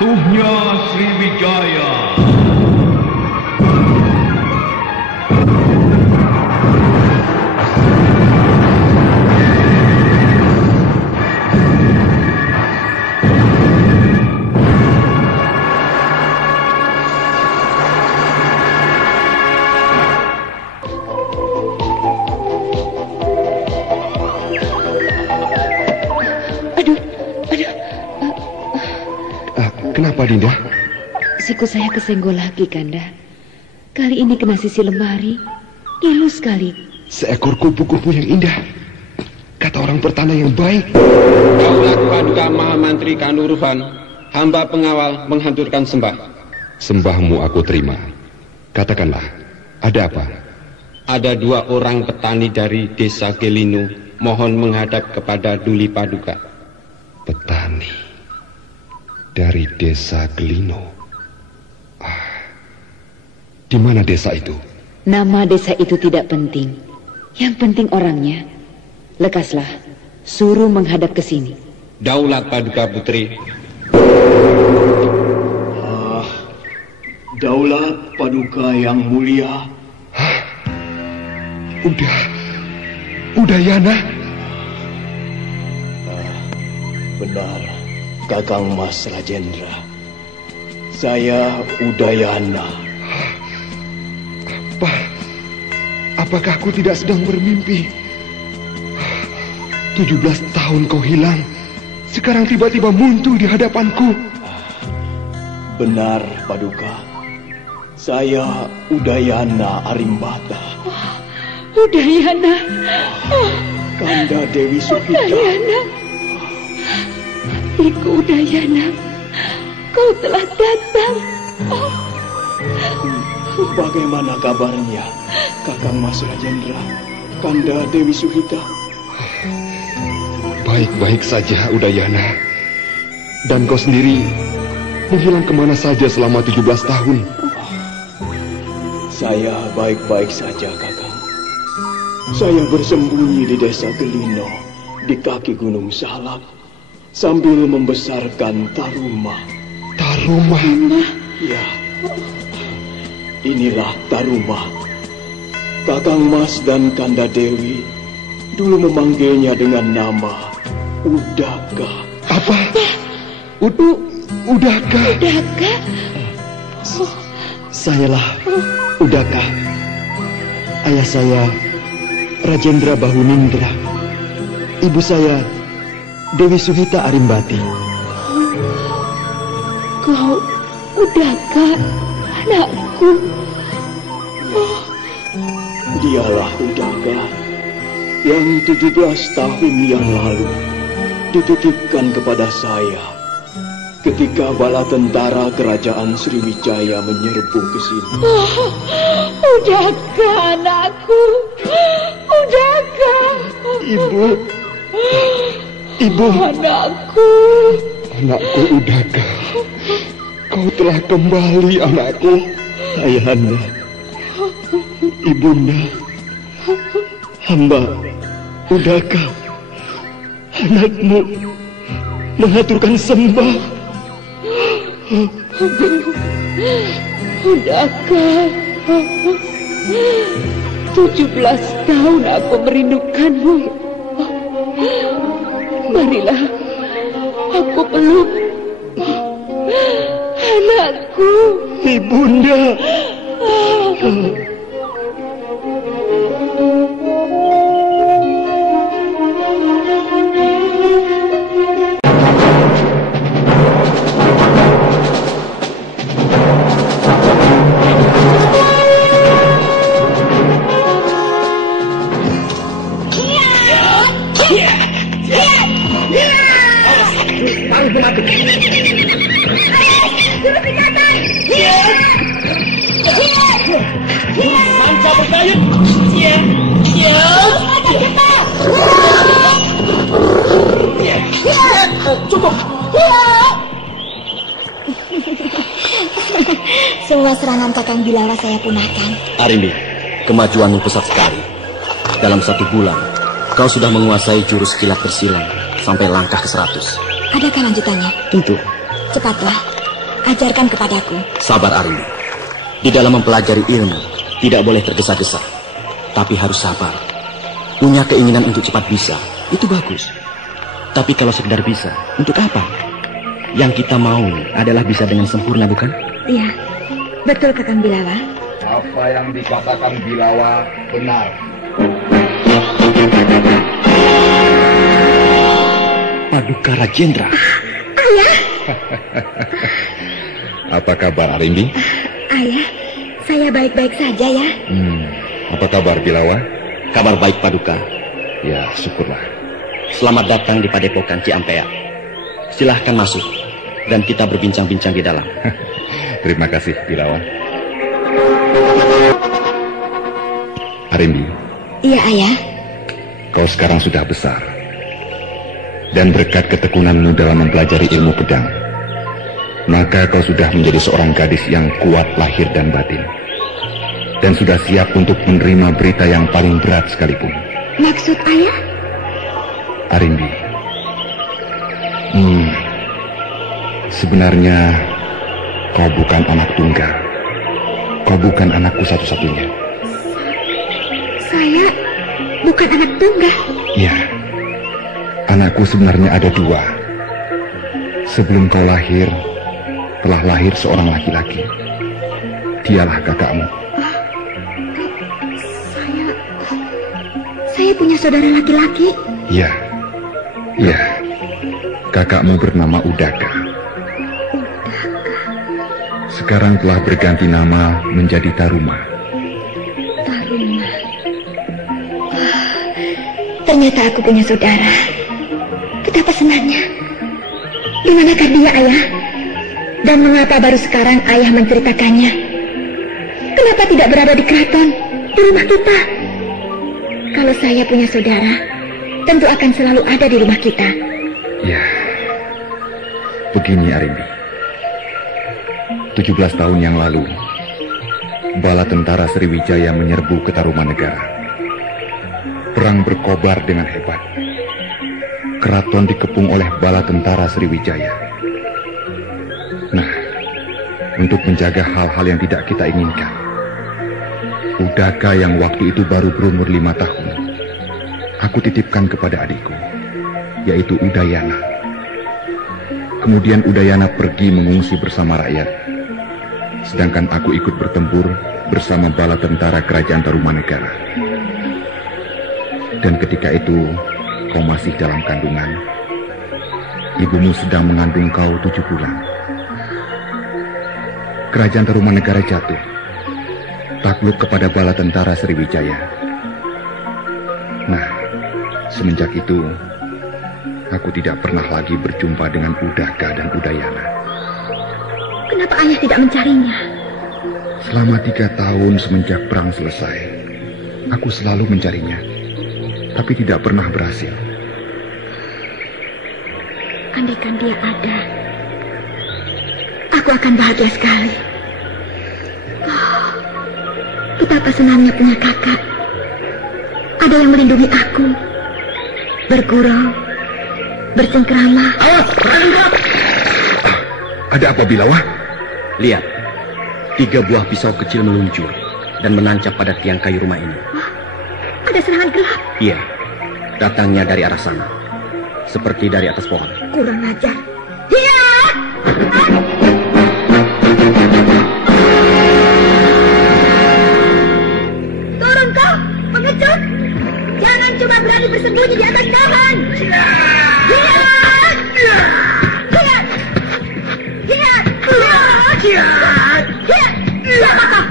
Runtuhnya Sriwijaya. Kenapa, Dinda? Siku saya kesenggol lagi, Kanda. Kali ini kena sisi lemari. Ngilu sekali. Seekor kupu-kupu yang indah. Kata orang pertanda yang baik. Daulat Paduka Mahamantri Kanuruhan, hamba pengawal menghaturkan sembah. Sembahmu aku terima. Katakanlah, ada apa? Ada 2 orang petani dari desa Gelino mohon menghadap kepada Duli Paduka. Petani dari desa Gelino. Di mana desa itu? Nama desa itu tidak penting. Yang penting orangnya. Lekaslah, suruh menghadap ke sini. Daulat Paduka Putri. Daulat Paduka yang mulia. Udayana. Benar, Kakang Mas Rajendra. Saya Udayana. Apakah aku tidak sedang bermimpi? 17 tahun kau hilang. Sekarang tiba-tiba muncul di hadapanku. Benar, Paduka. Saya Udayana Arimbata. Udayana. Kanda Dewi Suhita. Udayana. Iku Udayana, kau telah datang. Bagaimana kabarnya, Kakang Mas Rajendra, Kanda Dewi Suhita? Baik-baik saja, Udayana. Dan kau sendiri menghilang kemana saja selama 17 tahun? Saya baik-baik saja, Kakang. Saya bersembunyi di desa Gelino, di kaki Gunung Salak, sambil membesarkan Taruma. Taruma? Ya, inilah Taruma. Kakang Mas dan Kanda Dewi dulu memanggilnya dengan nama Udaka. Apa? Udaka? Udaka? Sayalah Udaka. Ayah saya Rajendra Bahunindra. Ibu saya Dewi Suhita Arimbati. Kau Udaka, anakku. Dialah Udaka yang 17 tahun yang lalu dititipkan kepada saya ketika bala tentara kerajaan Sriwijaya menyerbu ke sini. Udaka, anakku. Udaka. Ibu. Anakku. Anakku Udaka. Kau telah kembali, anakku. Ayahanda, Ibunda, hamba Udaka, anakmu, mengaturkan sembah. Udaka, 17 tahun aku merindukanmu. Marilah aku peluk anakku. Ibunda. Cukup. Semua serangan Kakang Bilara saya punahkan. Arimbi, kemajuanmu pesat sekali. Dalam 1 bulan, kau sudah menguasai jurus kilat bersilang sampai langkah ke 100. Adakah lanjutannya? Tentu. Cepatlah, ajarkan kepadaku. Sabar Arimbi. Di dalam mempelajari ilmu, tidak boleh tergesa-gesa. Tapi harus sabar. Punya keinginan untuk cepat bisa, itu bagus. Tapi kalau sekedar bisa, untuk apa? Yang kita mau adalah bisa dengan sempurna, bukan? Iya, betul Kakang Bilawa. Apa yang dikatakan Bilawa benar. Paduka Rajendra. Ayah. Apa kabar Arimbi? Ayah, saya baik-baik saja ya. Apa kabar Bilawa? Kabar baik, Paduka. Ya, syukurlah. Selamat datang di Padepokan Ciampea. Silahkan masuk dan kita berbincang-bincang di dalam. Terima kasih Bilawa. Arimbi. Iya ayah. Kau sekarang sudah besar. Dan berkat ketekunanmu dalam mempelajari ilmu pedang, maka kau sudah menjadi seorang gadis yang kuat lahir dan batin. Dan sudah siap untuk menerima berita yang paling berat sekalipun. Maksud ayah? Arimbi. Sebenarnya kau bukan anak tunggal. Kau bukan anakku satu-satunya. Saya bukan anak tunggal. Iya. Anakku sebenarnya ada 2. Sebelum kau lahir, telah lahir seorang laki-laki. Dialah kakakmu. Saya punya saudara laki-laki. Iya. Iya. Kakakmu bernama Udaka. Sekarang telah berganti nama menjadi Taruma. Taruma. Ternyata aku punya saudara. Betapa senangnya. Di manakah dia, Ayah? Dan mengapa baru sekarang Ayah menceritakannya? Kenapa tidak berada di keraton, di rumah kita? Kalau saya punya saudara, tentu akan selalu ada di rumah kita. Ya, begini Arimbi. 17 tahun yang lalu, bala tentara Sriwijaya menyerbu ke Tarumanegara. Perang berkobar dengan hebat. Keraton dikepung oleh bala tentara Sriwijaya. Nah, untuk menjaga hal-hal yang tidak kita inginkan, Udaka yang waktu itu baru berumur 5 tahun, aku titipkan kepada adikku, yaitu Udayana. Kemudian Udayana pergi mengungsi bersama rakyat, sedangkan aku ikut bertempur bersama bala tentara kerajaan Tarumanegara. Dan ketika itu, kau masih dalam kandungan. Ibumu sedang mengandung kau 7 bulan. Kerajaan Tarumanegara jatuh, takluk kepada bala tentara Sriwijaya. Nah, semenjak itu, aku tidak pernah lagi berjumpa dengan Udaka dan Udayana. Kenapa Ayah tidak mencarinya? Selama 3 tahun semenjak perang selesai, aku selalu mencarinya, tapi tidak pernah berhasil. Andaikan dia ada, aku akan bahagia sekali. Oh, betapa senangnya punya kakak. Ada yang melindungi aku, bergurau, bercengkrama. Ada apa, Bilawa? Lihat, 3 buah pisau kecil meluncur dan menancap pada tiang kayu rumah ini. Wah, ada serangan gelap. Iya, datangnya dari arah sana, seperti dari atas pohon. Kurang ajar. Iya! Turun kau, pengecut! Jangan cuma berani bersembunyi di atas dahan. Iya! Siapa kau?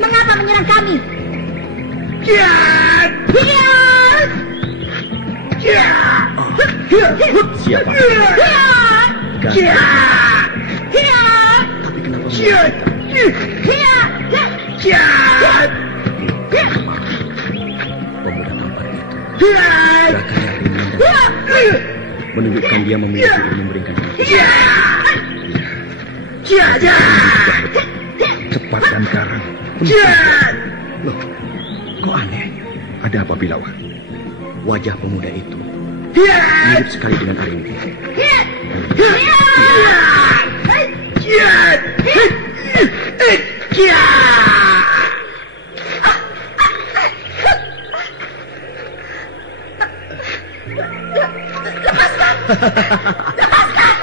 Mengapa menyerang kami? Siapa? Tapi kenapa pemuda tampan itu gerakannya ringan dan menunjukkan dia memiliki ilmu meringkan. Cepat dan garang. Loh, kok aneh? Ada apa, Bilawa? Wajah pemuda itu mirip sekali dengan Arimbi.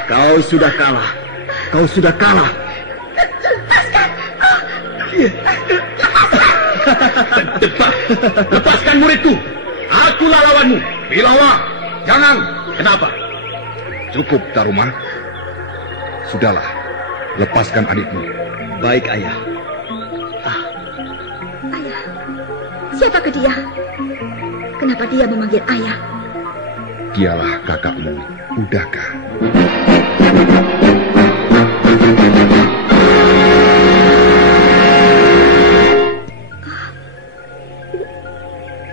Kau sudah kalah. Kau sudah kalah. Lepaskan muridku. Akulah lawanmu. Bilawa, jangan. Kenapa? Cukup, Taruma. Sudahlah, lepaskan adikmu. Baik, Ayah. Ayah, siapakah dia? Kenapa dia memanggil ayah? Dialah kakakmu, Udaka.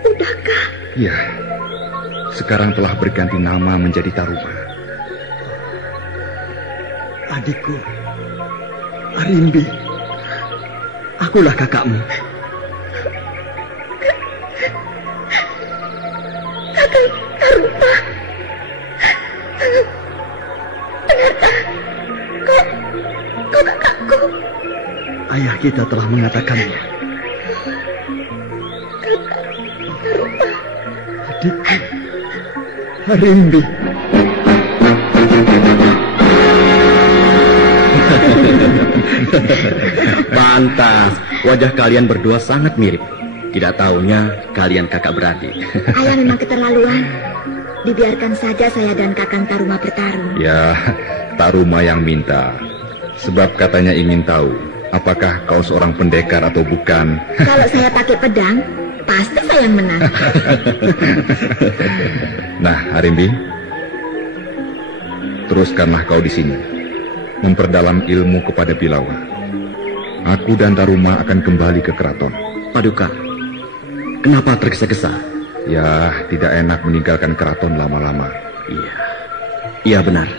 Udaka? Ya, sekarang telah berganti nama menjadi Taruma. Adikku, Arimbi, akulah kakakmu. Kakang Taruma. Benarkah kau kakakku? Ayah kita telah mengatakannya. Taruma. Adikku, Arimbi. Pantas, wajah kalian berdua sangat mirip. Tidak taunya kalian kakak beradik. Ayah memang keterlaluan. Dibiarkan saja saya dan Kakang Taruma bertarung. Ya, Taruma yang minta. Sebab katanya ingin tahu apakah kau seorang pendekar atau bukan. Kalau saya pakai pedang, pasti saya yang menang. Nah, Arimbi, teruskanlah kau di sini, memperdalam ilmu kepada Bilawa. Aku dan Taruma akan kembali ke keraton. Paduka, kenapa tergesa-gesa? Ya, tidak enak meninggalkan keraton lama-lama. Iya benar.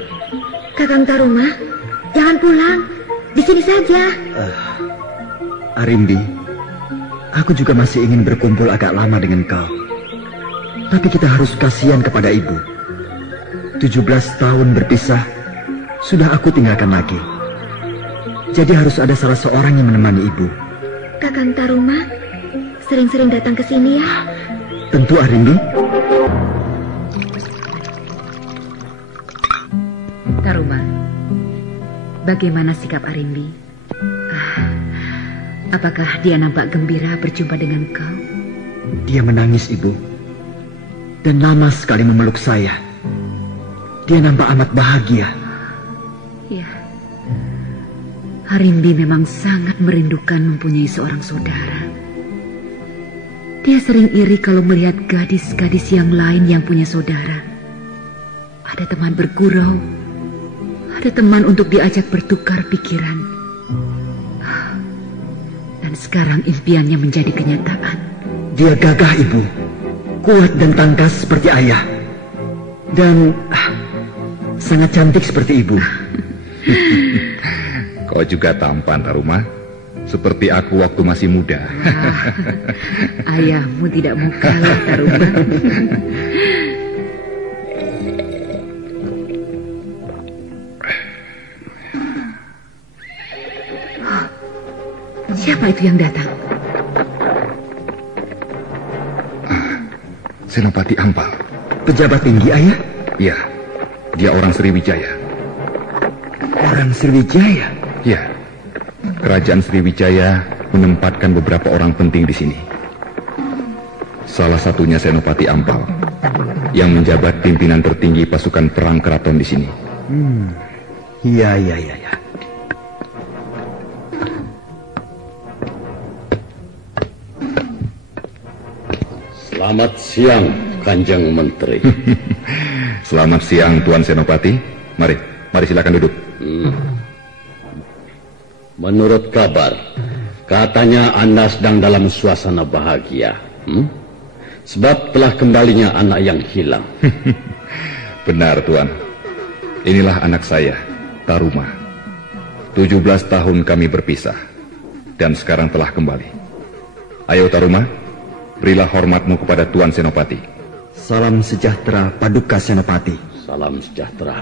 Kakang Taruma, jangan pulang. Di sini saja. Arimbi, aku juga masih ingin berkumpul agak lama dengan kau. Tapi kita harus kasihan kepada ibu. 17 tahun berpisah, sudah aku tinggalkan lagi. Jadi harus ada salah seorang yang menemani ibu. Kakang Taruma, sering-sering datang ke sini ya. Tentu, Arimbi. Taruma, bagaimana sikap Arimbi? Apakah dia nampak gembira berjumpa dengan kau? Dia menangis, Ibu. Dan lama sekali memeluk saya. Dia nampak amat bahagia. Ya, Arimbi memang sangat merindukan mempunyai seorang saudara. Dia sering iri kalau melihat gadis-gadis yang lain yang punya saudara. Ada teman bergurau, ada teman untuk diajak bertukar pikiran. Dan sekarang impiannya menjadi kenyataan. Dia gagah, Ibu. Kuat dan tangkas seperti ayah. Dan sangat cantik seperti ibu. Kau juga tampan, Taruma. Seperti aku waktu masih muda. Ayahmu tidak mau kalah, Taruma. Siapa itu yang datang? Senopati Ampal. Pejabat tinggi, ayah? Ya, dia orang Sriwijaya. Orang Sriwijaya? Ya, kerajaan Sriwijaya menempatkan beberapa orang penting di sini. Salah satunya Senopati Ampal, yang menjabat pimpinan tertinggi pasukan perang keraton di sini. Iya. Selamat siang, Kanjeng Menteri. Selamat siang, Tuan Senopati. Mari silakan duduk. Menurut kabar, katanya Anda sedang dalam suasana bahagia. Sebab telah kembalinya anak yang hilang. Benar, Tuan. Inilah anak saya, Taruma. 17 tahun kami berpisah, dan sekarang telah kembali. Ayo, Taruma, berilah hormatmu kepada Tuan Senopati. Salam sejahtera, Paduka Senopati. Salam sejahtera.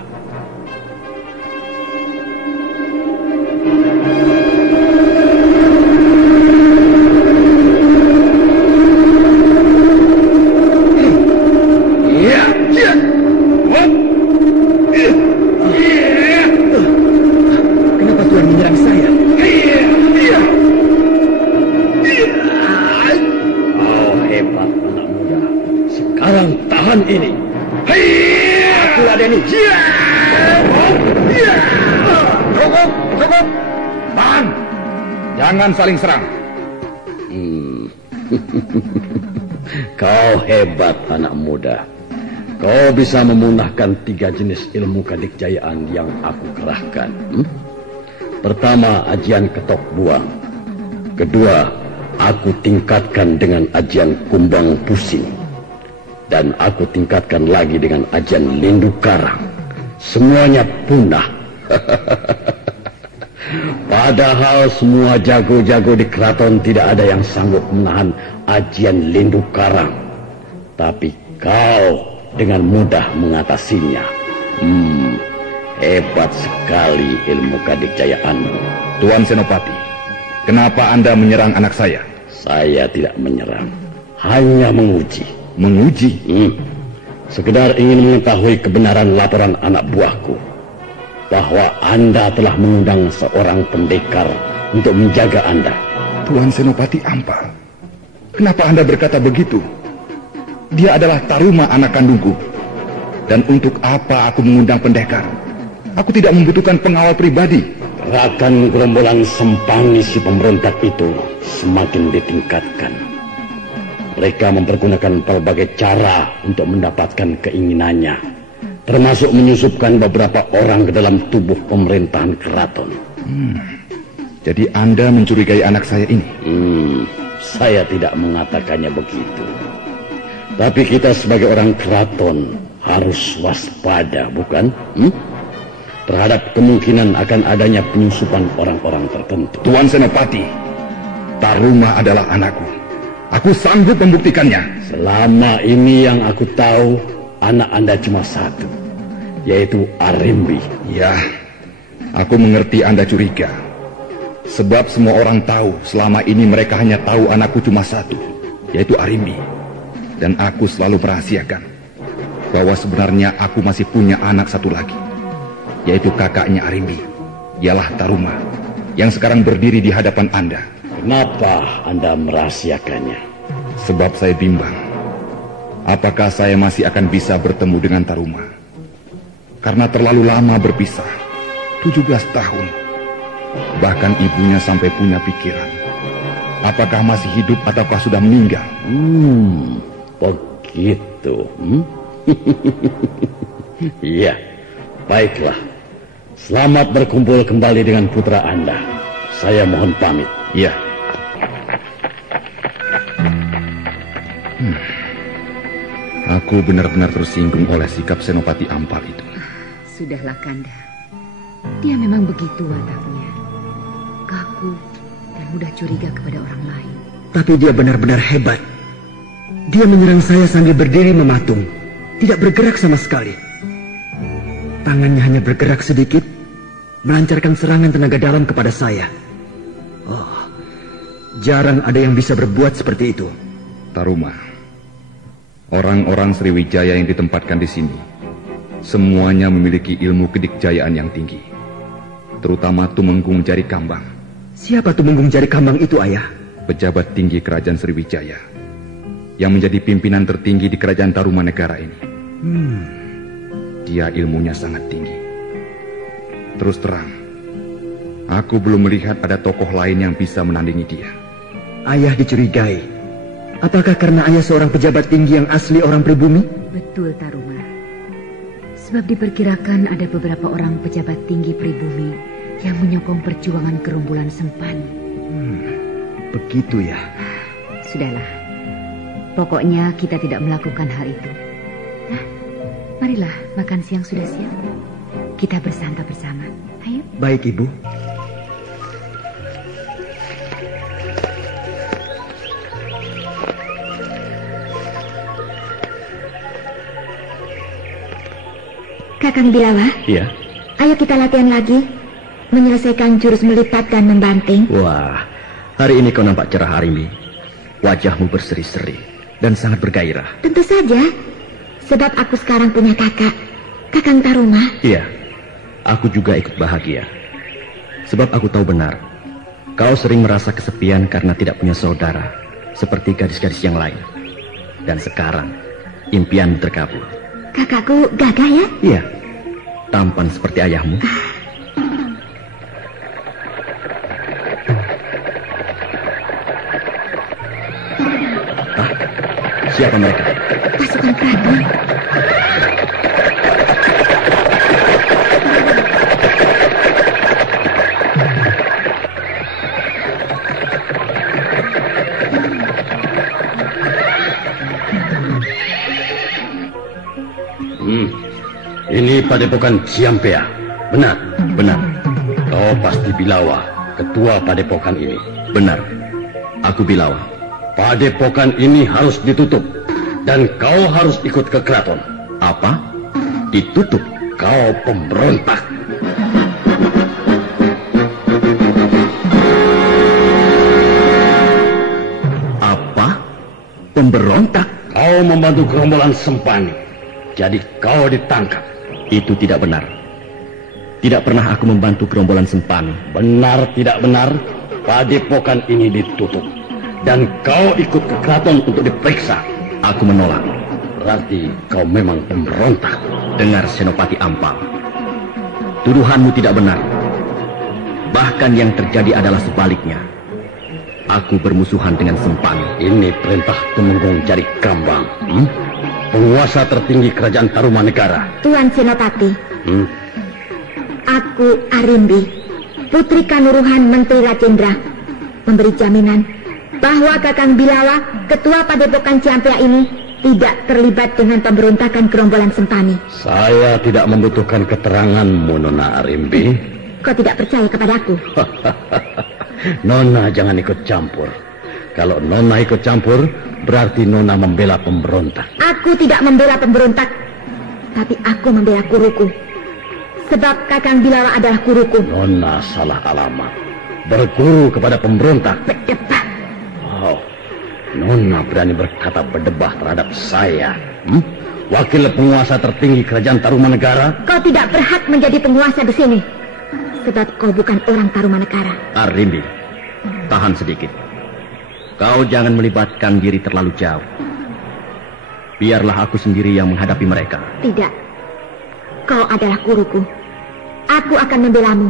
sekarang tahan ini. Aku ladeni. Cukup. Tahan. Jangan saling serang. Kau hebat, anak muda. Kau bisa memunahkan 3 jenis ilmu kadikjayaan yang aku kerahkan. Pertama, ajian ketok buang. Kedua, aku tingkatkan dengan ajian kumbang pusing. Dan aku tingkatkan lagi dengan ajian lindu karang. Semuanya punah. Padahal semua jago-jago di keraton tidak ada yang sanggup menahan ajian lindu karang. Tapi kau dengan mudah mengatasinya. Hebat sekali ilmu kadikjayaanmu. Tuan Senopati, kenapa Anda menyerang anak saya? Saya tidak menyerang, hanya menguji. Menguji? Sekedar ingin mengetahui kebenaran laporan anak buahku, bahwa Anda telah mengundang seorang pendekar untuk menjaga Anda. Tuan Senopati Ampal, kenapa Anda berkata begitu? Dia adalah Taruma, anak kandungku. Dan untuk apa aku mengundang pendekar? Aku tidak membutuhkan pengawal pribadi. Gerakan gerombolan Sempani si pemberontak itu semakin ditingkatkan. Mereka mempergunakan berbagai cara untuk mendapatkan keinginannya, termasuk menyusupkan beberapa orang ke dalam tubuh pemerintahan keraton. Jadi Anda mencurigai anak saya ini? Saya tidak mengatakannya begitu. Tapi kita sebagai orang keraton harus waspada, bukan? Terhadap kemungkinan akan adanya penyusupan orang-orang tertentu. Tuan Senopati, Taruma adalah anakku. Aku sanggup membuktikannya. Selama ini yang aku tahu, anak Anda cuma satu, yaitu Arimbi. Ya, aku mengerti Anda curiga. Sebab semua orang tahu selama ini mereka hanya tahu anakku cuma satu, yaitu Arimbi. Dan aku selalu merahasiakan bahwa sebenarnya aku masih punya anak satu lagi, yaitu kakaknya Arimbi, ialah Taruma, yang sekarang berdiri di hadapan Anda. Kenapa Anda merahasiakannya? Sebab saya bimbang, apakah saya masih akan bisa bertemu dengan Taruma? Karena terlalu lama berpisah, 17 tahun. Bahkan ibunya sampai punya pikiran, apakah masih hidup ataukah sudah meninggal? Begitu. Iya, baiklah. Selamat berkumpul kembali dengan putra Anda. Saya mohon pamit. Ya. Aku benar-benar tersinggung oleh sikap Senopati Ampal itu. Sudahlah, Kanda. Dia memang begitu wataknya. Kaku dan mudah curiga kepada orang lain. Tapi dia benar-benar hebat. Dia menyerang saya sambil berdiri mematung, tidak bergerak sama sekali. Tangannya hanya bergerak sedikit, melancarkan serangan tenaga dalam kepada saya. Oh, jarang ada yang bisa berbuat seperti itu. Taruma, orang-orang Sriwijaya yang ditempatkan di sini, semuanya memiliki ilmu kedikjayaan yang tinggi. Terutama Tumenggung Jari Kambang. Siapa Tumenggung Jari Kambang itu, Ayah? Pejabat tinggi kerajaan Sriwijaya, yang menjadi pimpinan tertinggi di kerajaan Tarumanegara ini. Dia ilmunya sangat tinggi. Terus terang, aku belum melihat ada tokoh lain yang bisa menandingi dia. Ayah dicurigai. Apakah karena ayah seorang pejabat tinggi yang asli orang pribumi? Betul, Taruma. Sebab diperkirakan ada beberapa orang pejabat tinggi pribumi yang menyokong perjuangan gerombolan Sempani. Begitu ya. Sudahlah. Pokoknya kita tidak melakukan hal itu. Nah, marilah, makan siang sudah siap. Kita bersantap bersama. Ayo. Baik, Ibu. Kakang Bilawa. Iya. Ayo kita latihan lagi, menyelesaikan jurus melipat dan membanting. Wah, hari ini kau nampak cerah, Arimbi. Wajahmu berseri-seri dan sangat bergairah. Tentu saja, sebab aku sekarang punya kakak, Kakang Taruma. Iya, aku juga ikut bahagia. Sebab aku tahu benar, kau sering merasa kesepian karena tidak punya saudara, seperti gadis-gadis yang lain. Dan sekarang, impian terkabul. Kakakku gagah ya? Iya, tampan seperti ayahmu. Siapa mereka? Pasukan keraton. Ini padepokan Ciampea. Benar? Benar. Kau pasti Bilawa, ketua padepokan ini. Benar. Aku Bilawa. Padepokan ini harus ditutup. Dan kau harus ikut ke keraton. Apa? Ditutup? Kau pemberontak. Apa? Pemberontak? Kau membantu gerombolan Sempani. Jadi kau ditangkap. Itu tidak benar. Tidak pernah aku membantu gerombolan Sempani. Benar tidak benar, padepokan ini ditutup. Dan kau ikut ke keraton untuk diperiksa. Aku menolak. Berarti kau memang pemberontak. Dengar Senopati Ampal. Tuduhanmu tidak benar. Bahkan yang terjadi adalah sebaliknya. Aku bermusuhan dengan Sempani. Ini perintah Tumenggung Jari Kambang. Penguasa tertinggi kerajaan Tarumanegara. Tuan Senopati. Aku Arimbi, putri Kanuruhan Menteri Rajendra, memberi jaminan bahwa Kakang Bilawa, ketua padepokan Ciampea ini, tidak terlibat dengan pemberontakan gerombolan Sempani. Saya tidak membutuhkan keteranganmu, Nona Arimbi. Kau tidak percaya kepadaku? Nona jangan ikut campur. Kalau Nona ikut campur, berarti Nona membela pemberontak. Aku tidak membela pemberontak, tapi aku membela guruku. Sebab Kakang Bilawa adalah guruku. Nona salah alamat. Berguru kepada pemberontak. Berdebah. Wow, Nona berani berkata berdebah terhadap saya. Wakil penguasa tertinggi kerajaan Tarumanegara. Kau tidak berhak menjadi penguasa di sini. Sebab kau bukan orang Tarumanegara. Arimbi, tahan sedikit. Kau jangan melibatkan diri terlalu jauh. Biarlah aku sendiri yang menghadapi mereka. Tidak. Kau adalah guruku. Aku akan membelamu.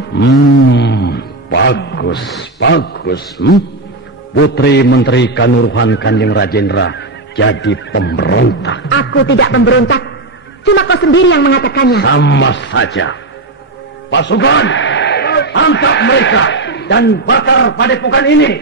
Bagus, bagus. Putri Menteri Kanuruhan Kanjeng Rajendra jadi pemberontak. Aku tidak pemberontak. Cuma kau sendiri yang mengatakannya. Sama saja. Pasukan, tangkap mereka dan bakar padepokan ini.